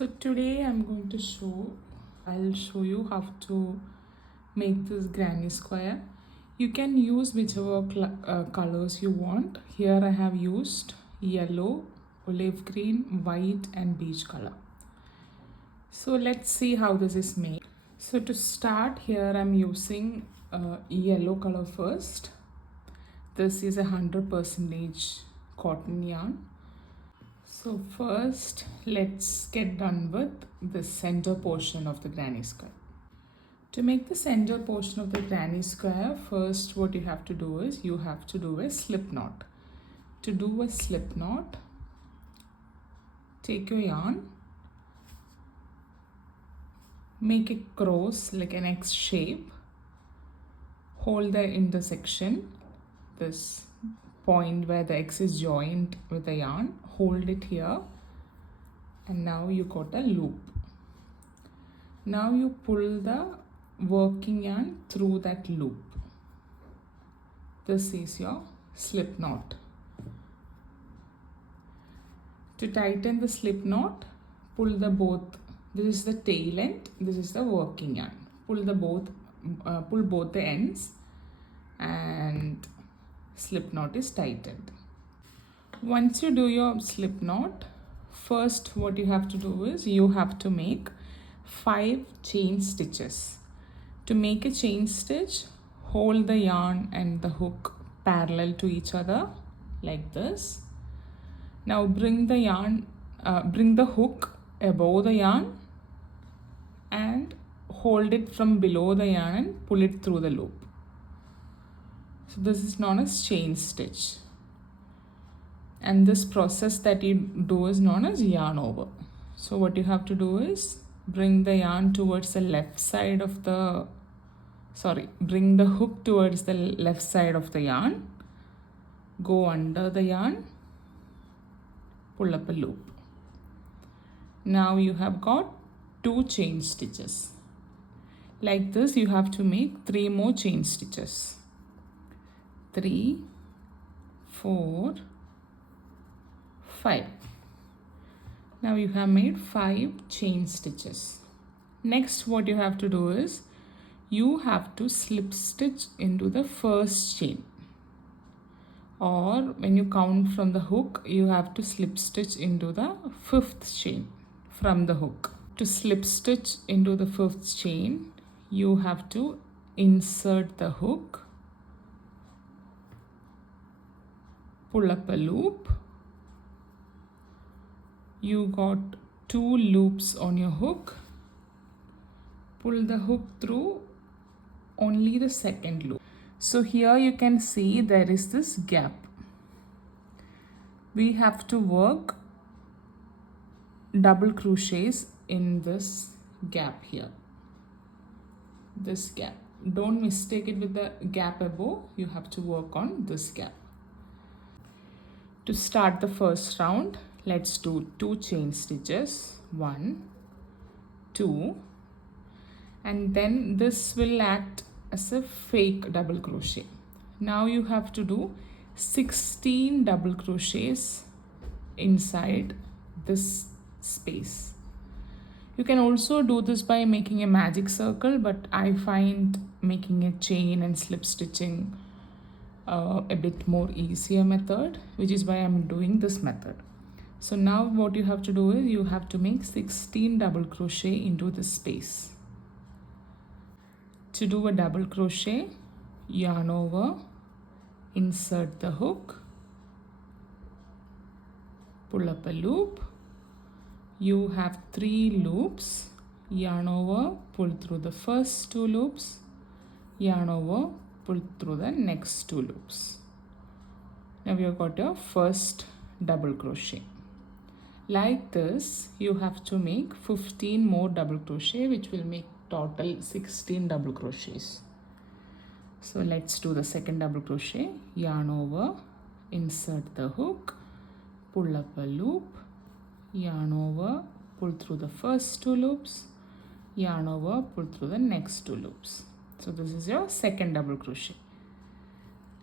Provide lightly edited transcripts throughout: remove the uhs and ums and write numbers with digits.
So today I'll show you how to make this granny square. You can use whichever colors you want. Here I have used yellow, olive green, white and beige color. So let's see how this is made. So to start, here I'm using yellow color first. This is 100% cotton yarn. So first, let's get done with the center portion of the granny square. To make the center portion of the granny square, first what you have to do is you have to do a slip knot. To do a slip knot, take your yarn, make it cross like an X shape, hold the intersection, this point where the X is joined with the yarn, hold it here, and now you got a loop. Now you pull the working yarn through that loop. This is your slip knot. To tighten the slip knot, pull the both. This is the tail end, this is the working yarn. Pull both the ends and slip knot is tightened. Once you do your slip knot, first what you have to do is you have to make 5 chain stitches. To make a chain stitch, hold the yarn and the hook parallel to each other like this. Now bring the hook above the yarn and hold it from below the yarn and pull it through the loop. So this is known as chain stitch. And this process that you do is known as yarn over. So what you have to do is bring the yarn towards the left side of the, bring the hook towards the left side of the yarn, go under the yarn, pull up a loop. Now you have got 2 chain stitches. Like this, you have to make 3 more chain stitches. 3, 4, 5. Now you have made 5 chain stitches. Next, what you have to do is you have to slip stitch into the first chain, or when you count from the hook, you have to slip stitch into the 5th chain from the hook. To slip stitch into the 5th chain, you have to insert the hook, pull up a loop. You got 2 loops on your hook. Pull the hook through only the 2nd loop. So here you can see there is this gap. We have to work double crochets in this gap here. This gap. Don't mistake it with the gap above. You have to work on this gap. To start the first round, let's do 2 chain stitches, 1, 2, and then this will act as a fake double crochet. Now you have to do 16 double crochets inside this space. You can also do this by making a magic circle, but I find making a chain and slip stitching a bit more easier method, which is why I'm doing this method. So now what you have to do is you have to make 16 double crochet into this space. To do a double crochet, yarn over, insert the hook, pull up a loop. You have 3 loops, yarn over, pull through the first 2 loops, yarn over, pull through the next 2 loops. Now you've got your first double crochet. Like this, you have to make 15 more double crochet, which will make total 16 double crochets. So let's do the second double crochet. Yarn over, insert the hook, pull up a loop, yarn over, pull through the first 2 loops, yarn over, pull through the next 2 loops. So this is your second double crochet.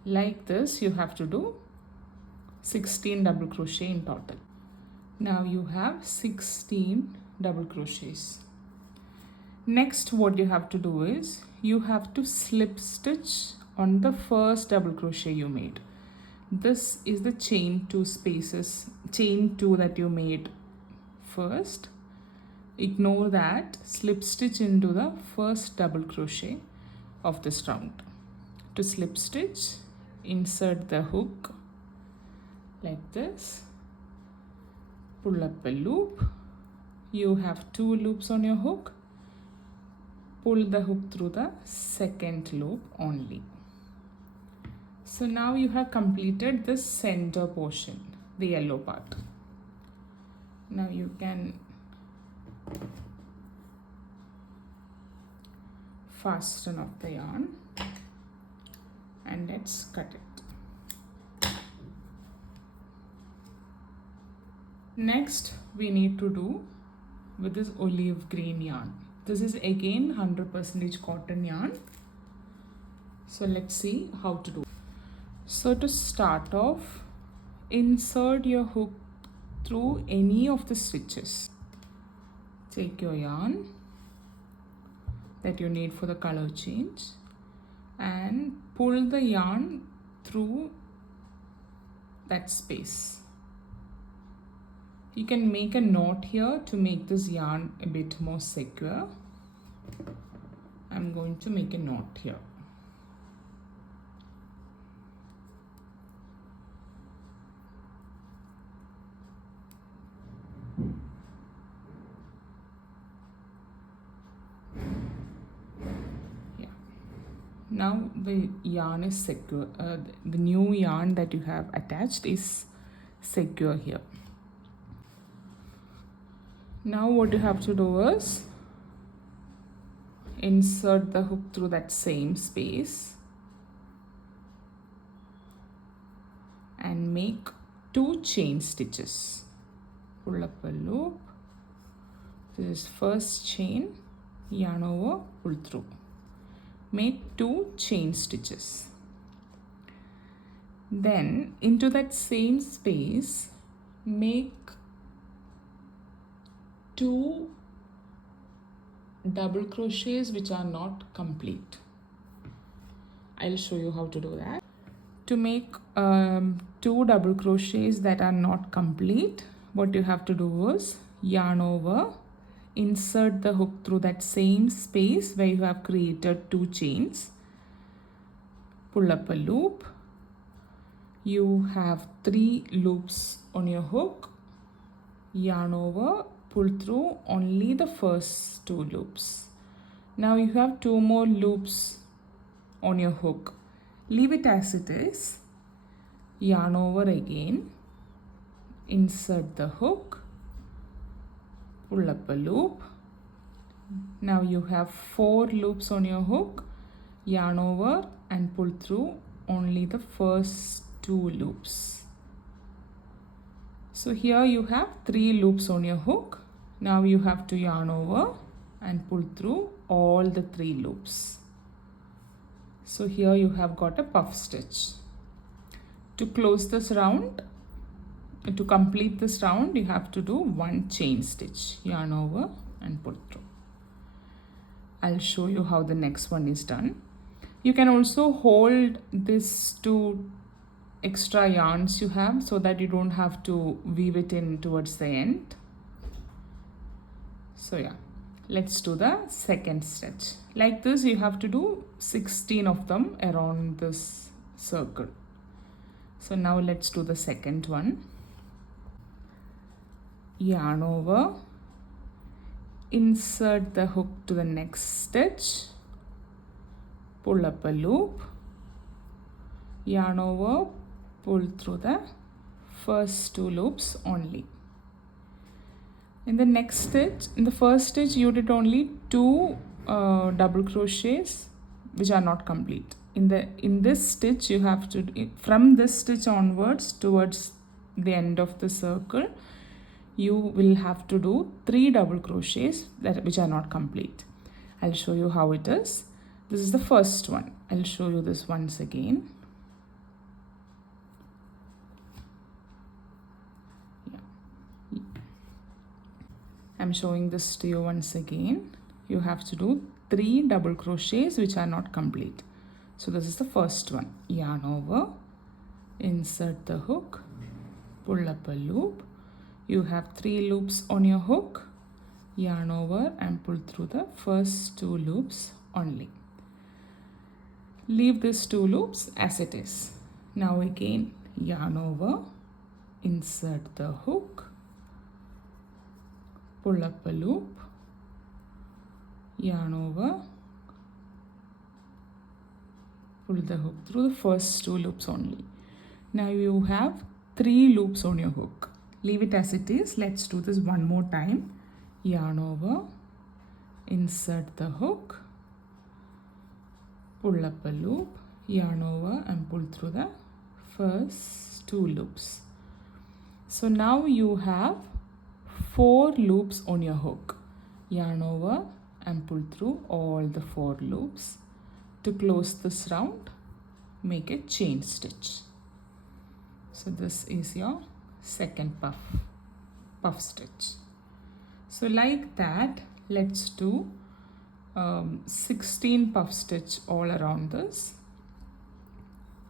Like this, you have to do 16 double crochet in total. Now you have 16 double crochets. Next, what you have to do is you have to slip stitch on the first double crochet you made. This is the chain 2 that you made first. Ignore that, slip stitch into the first double crochet of this round. To slip stitch, insert the hook like this, pull up a loop. You have 2 loops on your hook. Pull the hook through the second loop only. So now you have completed this center portion, the yellow part. Now you can fasten off the yarn and let's cut it. Next, we need to do with this olive green yarn. This is again 100% cotton yarn. So let's see how to do. So to start off, insert your hook through any of the stitches. Take your yarn that you need for the color change and pull the yarn through that space. You can make a knot here to make this yarn a bit more secure. I'm going to make a knot here. Now the yarn is secure. The new yarn that you have attached is secure here. Now what you have to do is insert the hook through that same space and make 2 chain stitches. Pull up a loop. This is first chain, yarn over, pull through. Make 2 chain stitches. Then into that same space, make 2 double crochets which are not complete. I'll show you how to do that. To make 2 double crochets that are not complete, what you have to do is yarn over, insert the hook through that same space where you have created 2 chains, pull up a loop. You have 3 loops on your hook, yarn over, pull through only the first 2 loops. Now you have 2 more loops on your hook. Leave it as it is, yarn over again, insert the hook, pull up a loop. Now you have 4 loops on your hook, yarn over and pull through only the first 2 loops. So here you have 3 loops on your hook. Now you have to yarn over and pull through all the 3 loops. So here you have got a puff stitch. To close this round, to complete this round, you have to do 1 chain stitch, yarn over and pull through. I'll show you how the next one is done. You can also hold this 2 extra yarns you have so that you don't have to weave it in towards the end. So yeah, let's do the second stitch. Like this, you have to do 16 of them around this circle. So now let's do the second one. Yarn over, insert the hook to the next stitch, pull up a loop, yarn over, pull through the first 2 loops only. In the next stitch, in the first stitch, you did only 2 double crochets which are not complete. In this stitch, you have to, from this stitch onwards towards the end of the circle, you will have to do 3 double crochets which are not complete. I'll show you how it is. This is the first one. I'll show you this once again. I'm showing this to you once again. You have to do 3 double crochets which are not complete. So this is the first one. Yarn over, insert the hook, pull up a loop. You have 3 loops on your hook. Yarn over and pull through the first 2 loops only. Leave these 2 loops as it is. Now again yarn over, insert the hook, pull up a loop, yarn over, pull the hook through the first 2 loops only. Now you have 3 loops on your hook. Leave it as it is. Let's do this one more time. Yarn over, insert the hook, pull up a loop, yarn over and pull through the first 2 loops. So now you have 4 loops on your hook. Yarn over and pull through all the 4 loops. To close this round, make a chain stitch. So this is your second puff stitch. So like that, let's do 16 puff stitch all around this.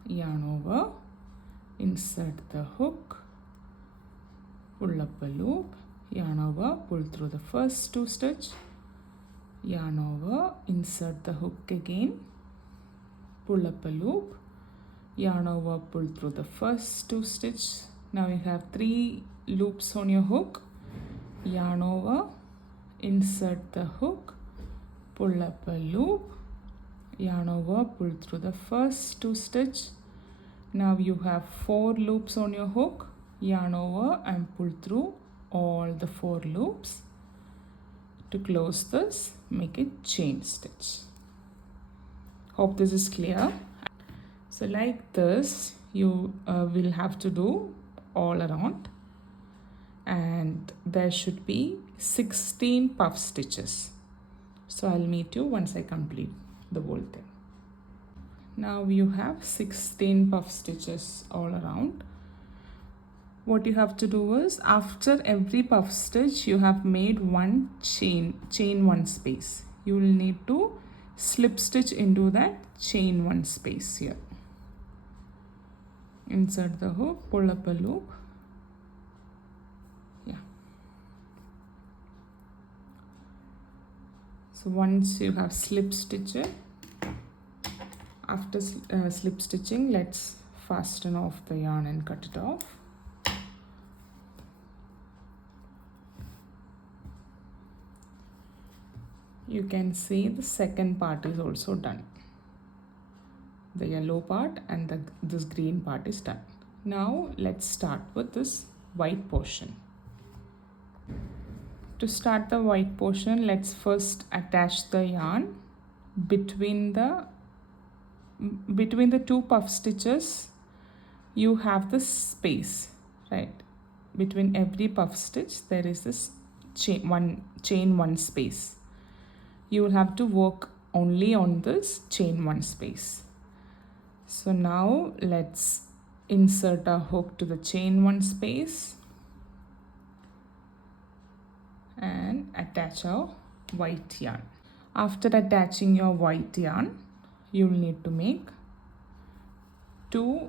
Yarn over, insert the hook, pull up a loop, yarn over, pull through the first 2 stitch, yarn over, insert the hook again, pull up a loop, yarn over, pull through the first 2 stitch. Now you have 3 loops on your hook. Yarn over, insert the hook, pull up a loop, yarn over, pull through the first 2 stitch. Now you have 4 loops on your hook. Yarn over and pull through all the 4 loops. To close this, make a chain stitch. Hope this is clear. So like this, you will have to do all around, and there should be 16 puff stitches. So I'll meet you once I complete the whole thing. Now you have 16 puff stitches all around. What you have to do is, after every puff stitch you have made one chain 1 space. You will need to slip stitch into that chain 1 space here. Insert the hook, pull up a loop. So once you have slip stitched it, after slip stitching, let's fasten off the yarn and cut it off. You can see the second part is also done. The yellow part and this green part is done. Now let's start with this white portion. To start the white portion, let's first attach the yarn between the 2 puff stitches. You have this space, right? Between every puff stitch there is this chain one space. You will have to work only on this chain 1 space. So now let's insert our hook to the chain 1 space and attach our white yarn. After attaching your white yarn, you will need to make 2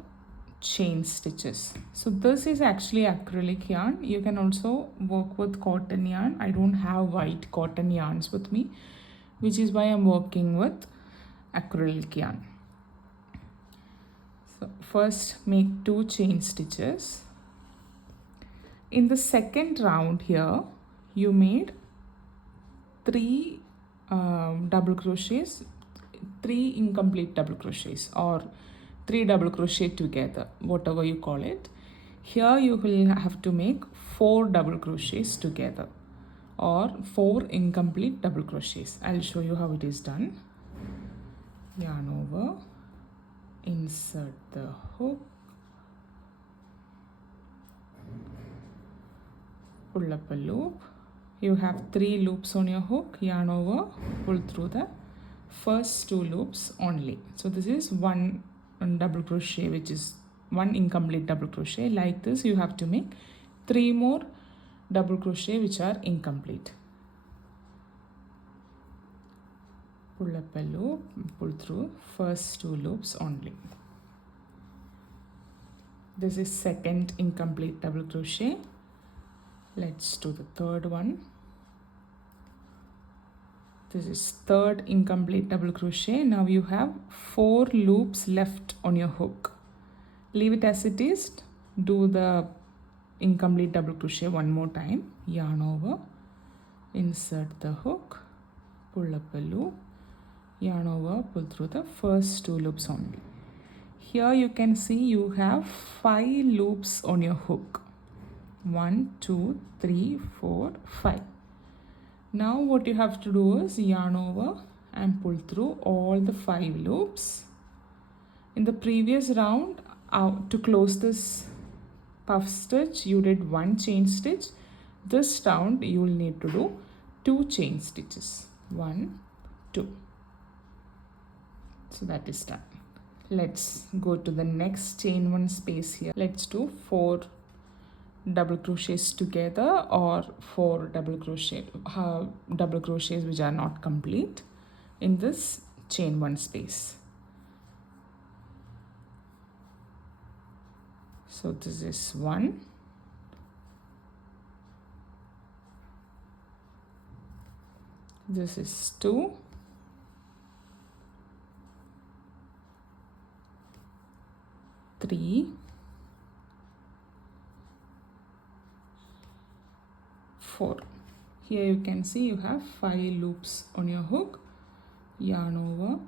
chain stitches. So this is actually acrylic yarn. You can also work with cotton yarn. I don't have white cotton yarns with me, which is why I'm working with acrylic yarn. So first make 2 chain stitches. In the second round here, you made 3 double crochets, 3 incomplete double crochets, or 3 double crochet together, whatever you call it. Here you will have to make 4 double crochets together, or 4 incomplete double crochets. I'll show you how it is done. Yarn over, insert the hook, pull up a loop. You have 3 loops on your hook. Yarn over, pull through the first 2 loops only. So this is 1 double crochet, which is 1 incomplete double crochet. Like this, you have to make 3 more double crochet which are incomplete. Pull up a loop, pull through first 2 loops only. This is second incomplete double crochet. Let's do the third one. This is third incomplete double crochet. Now you have 4 loops left on your hook. Leave it as it is. Do the incomplete double crochet one more time. Yarn over, insert the hook, pull up a loop, yarn over, pull through the first 2 loops only. Here you can see you have 5 loops on your hook. 1, 2, 3, 4, 5. Now what you have to do is yarn over and pull through all the 5 loops. In the previous round, to close this puff stitch, you did 1 chain stitch. This round you will need to do 2 chain stitches. 1, 2. So that is done. Let's go to the next chain 1 space here. Let's do 4 double crochets together or 4 double crochets which are not complete in this chain 1 space. So this is 1, this is 2, three, 4. Here you can see you have 5 loops on your hook. Yarn over,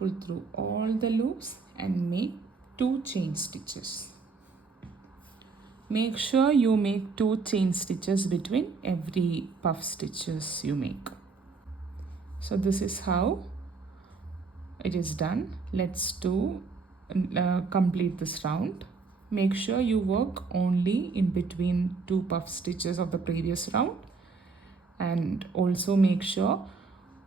pull through all the loops and make 2 chain stitches. Make sure you make 2 chain stitches between every puff stitches you make. So this is how it is done. Let's do complete this round. Make sure you work only in between 2 puff stitches of the previous round, and also make sure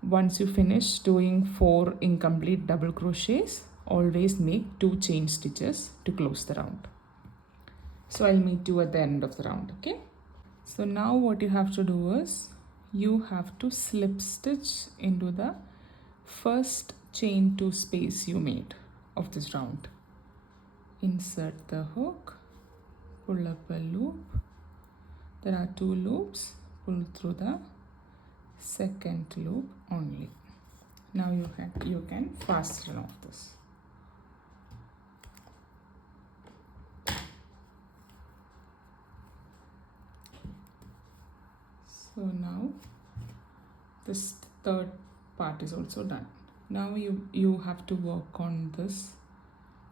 once you finish doing 4 incomplete double crochets, always make 2 chain stitches to close the round. So I'll meet you at the end of the round, okay? So now what you have to do is you have to slip stitch into the first chain 2 space you made of this round. Insert the hook, pull up a loop. There are 2 loops, pull through the second loop only. Now you can fasten off this. So now this third part is also done. Now you have to work on this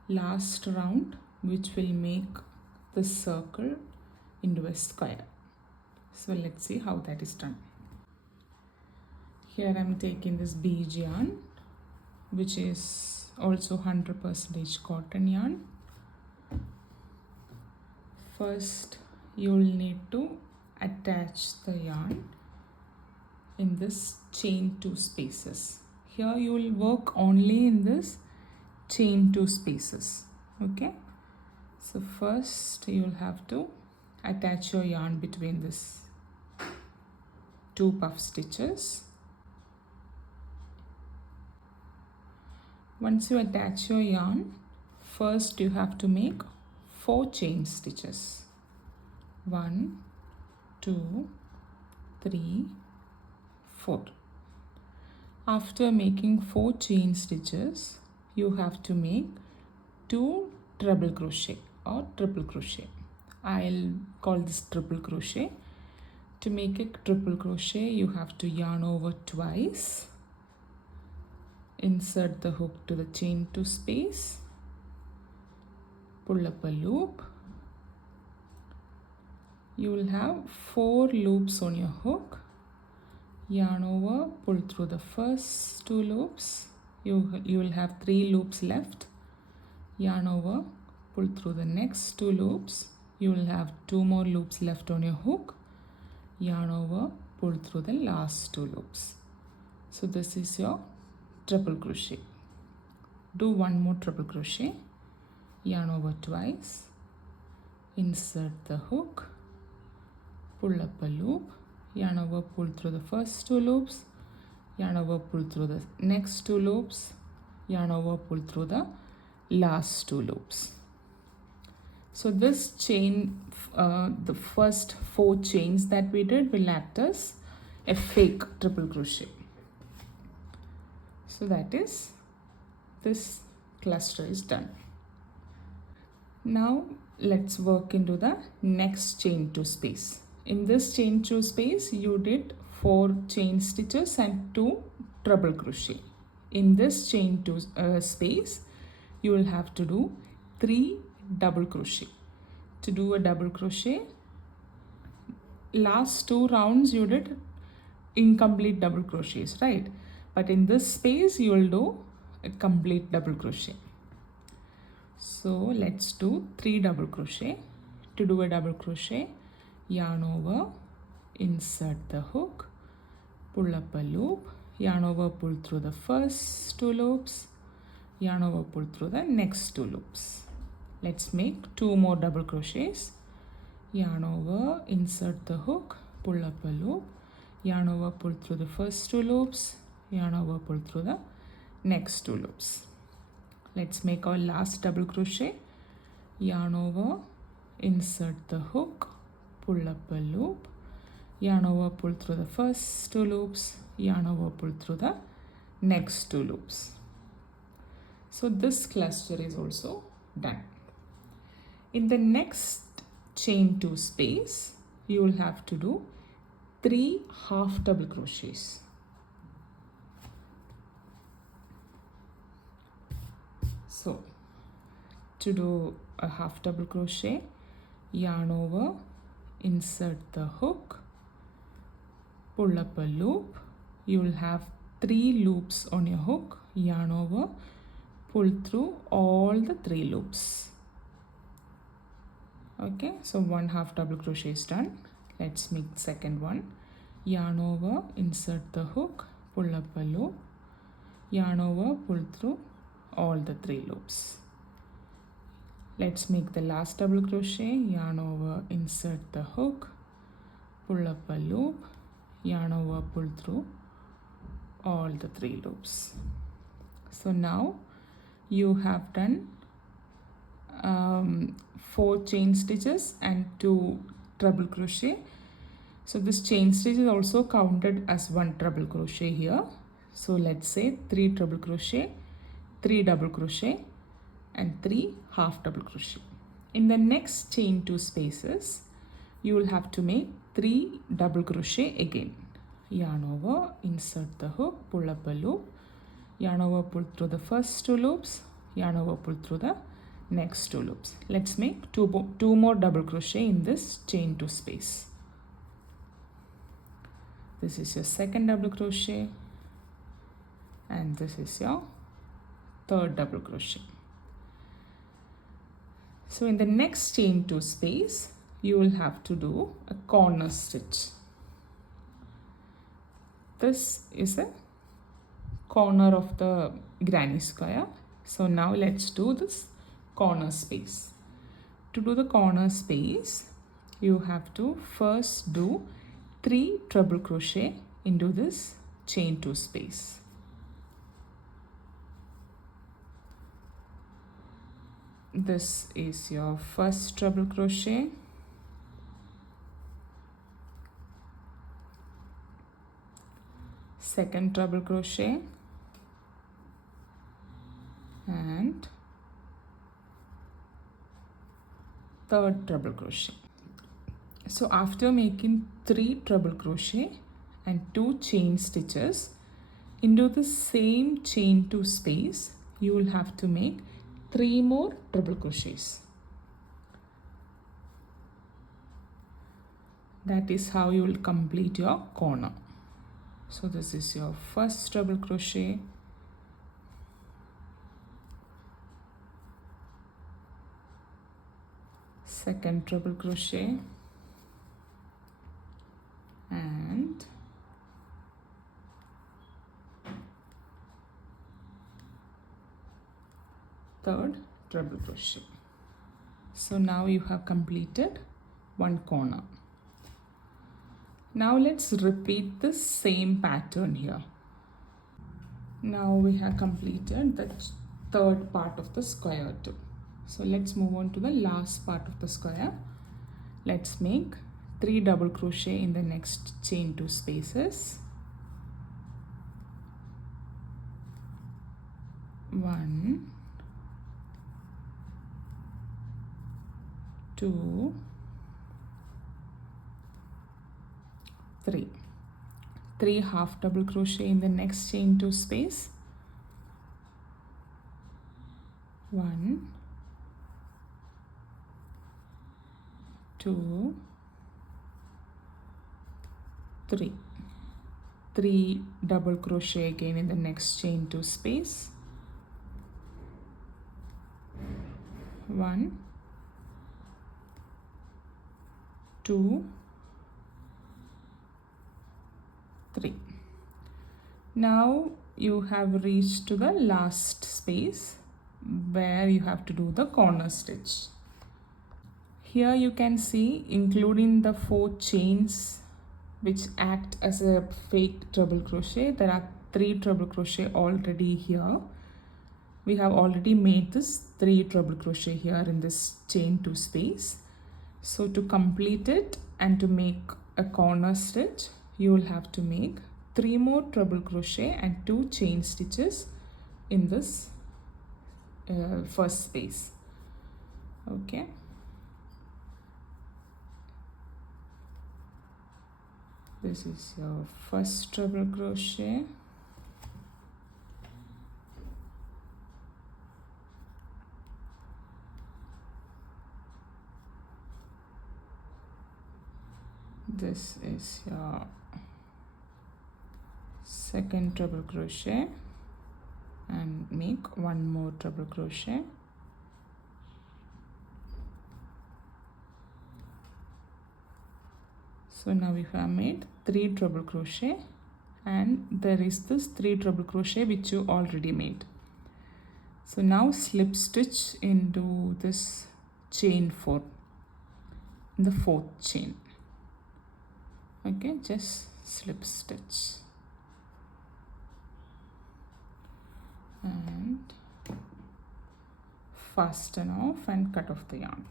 last round, which will make the circle into a square. So let's see how that is done. Here I'm taking this beige yarn, which is also 100% cotton yarn. First you will need to attach the yarn in this chain 2 spaces. Here you will work only in this chain 2 spaces, okay? So first you will have to attach your yarn between this 2 puff stitches. Once you attach your yarn, first you have to make 4 chain stitches. 1, 2, 3, 4. After making 4 chain stitches, you have to make 2 treble crochet or triple crochet. I'll call this triple crochet. To make a triple crochet, you have to yarn over twice, insert the hook to the chain 2 space, pull up a loop. You will have 4 loops on your hook. Yarn over, pull through the first 2 loops. You will have 3 loops left. Yarn over, pull through the next 2 loops. You will have 2 more loops left on your hook. Yarn over, pull through the last 2 loops. So this is your triple crochet. Do 1 more triple crochet. Yarn over twice. Insert the hook. pull up a loop, yarn over, pull through the first 2 loops, yarn over, pull through the next 2 loops, yarn over, pull through the last 2 loops. So this chain, the first 4 chains that we did will act as a fake triple crochet. So that is, this cluster is done. Now let's work into the next chain 2 space. In this chain 2 space, you did 4 chain stitches and 2 treble crochet. In this chain 2 space, you will have to do 3 double crochet. To do a double crochet, last 2 rounds you did incomplete double crochets, right? But in this space, you will do a complete double crochet. So let's do 3 double crochet. To do a double crochet, yarn over, insert the hook, pull up a loop, yarn over, pull through the first 2 loops, yarn over, pull through the next 2 loops. Let's make 2 more double crochets. Yarn over, insert the hook, pull up a loop, yarn over, pull through the first 2 loops, yarn over, pull through the next 2 loops. Let's make our last double crochet. Yarn over, insert the hook, pull up a loop, yarn over, pull through the first 2 loops, yarn over, pull through the next 2 loops. So this cluster is also done. In the next chain 2 space, you will have to do 3 half double crochets. So to do a half double crochet, yarn over, insert the hook, pull up a loop. You will have 3 loops on your hook, yarn over, pull through all the 3 loops. Okay, so 1 half double crochet is done. Let's make the second one. Yarn over, insert the hook, pull up a loop, yarn over, pull through all the 3 loops. Let's make the last double crochet. Yarn over, insert the hook, pull up a loop, yarn over, pull through all the 3 loops. So now you have done 4 chain stitches and 2 treble crochet. So this chain stitch is also counted as 1 treble crochet here. So let's say 3 treble crochet, 3 double crochet and 3 half double crochet. In the next chain 2 spaces, you will have to make 3 double crochet again. Yarn over, insert the hook, pull up a loop, yarn over, pull through the first 2 loops, yarn over, pull through the next 2 loops. Let's make 2 more double crochet in this chain 2 space. This is your second double crochet and this is your third double crochet. So in the next chain 2 space, you will have to do a corner stitch. This is a corner of the granny square. So now let's do this corner space. To do the corner space, you have to first do 3 treble crochet into this chain 2 space. This is your first treble crochet, second treble crochet and third treble crochet. So after making 3 treble crochet and 2 chain stitches into the same chain 2 space, you will have to make 3 more treble crochets. That is how you will complete your corner. So this is your first treble crochet, second treble crochet and third treble crochet. So now you have completed one corner. Now let's repeat the same pattern here. Now we have completed the third part of the square too. So let's move on to the last part of the square. Let's make 3 double crochet in the next chain 2 spaces. 1, 2, 3. 3 half double crochet in the next chain 2 space. 1, 2, 3. 3 double crochet again in the next chain 2 space. 1, 2, 3. Now you have reached to the last space where you have to do the corner stitch. Here you can see, including the 4 chains which act as a fake treble crochet, there are 3 treble crochet already here. We have already made this 3 treble crochet here in this chain 2 space. So to complete it and to make a corner stitch, you will have to make 3 more treble crochet and 2 chain stitches in this first space. Okay. This is your first treble crochet. This is your second treble crochet and make 1 more treble crochet. So now we have made 3 treble crochet and there is this 3 treble crochet which you already made. So now slip stitch into this chain 4 in the 4th chain. Okay, just slip stitch and fasten off and cut off the yarn.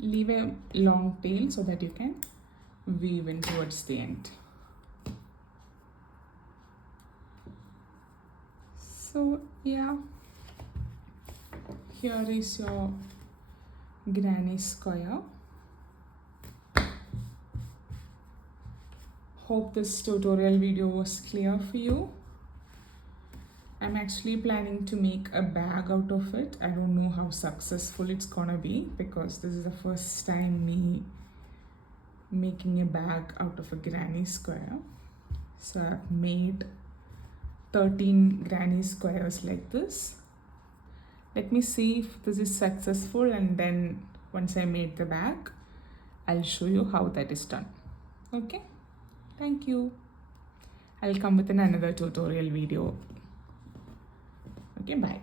Leave a long tail so that you can weave in towards the end. So yeah, here is your granny square. Hope this tutorial video was clear for you. I'm actually planning to make a bag out of it. I don't know how successful it's gonna be because this is the first time me making a bag out of a granny square. So I've made 13 granny squares like this. Let me see if this is successful, and then once I made the bag, I'll show you how that is done. Okay, thank you. I'll come with another tutorial video. Okay, bye.